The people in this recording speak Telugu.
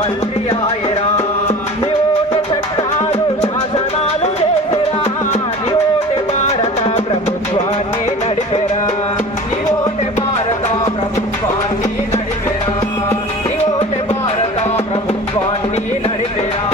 మంత్రి ఆయరా నీ ఓటే చట్టాలు శాసనాలు చేసిరా నీ ఓటే భారత ప్రభుత్వాన్ని నడిపెరా నీ ఓటే భారత ప్రభుత్వాన్ని నడిపెరా నీ ఓటే భారత ప్రభుత్వాన్ని నడిపెరా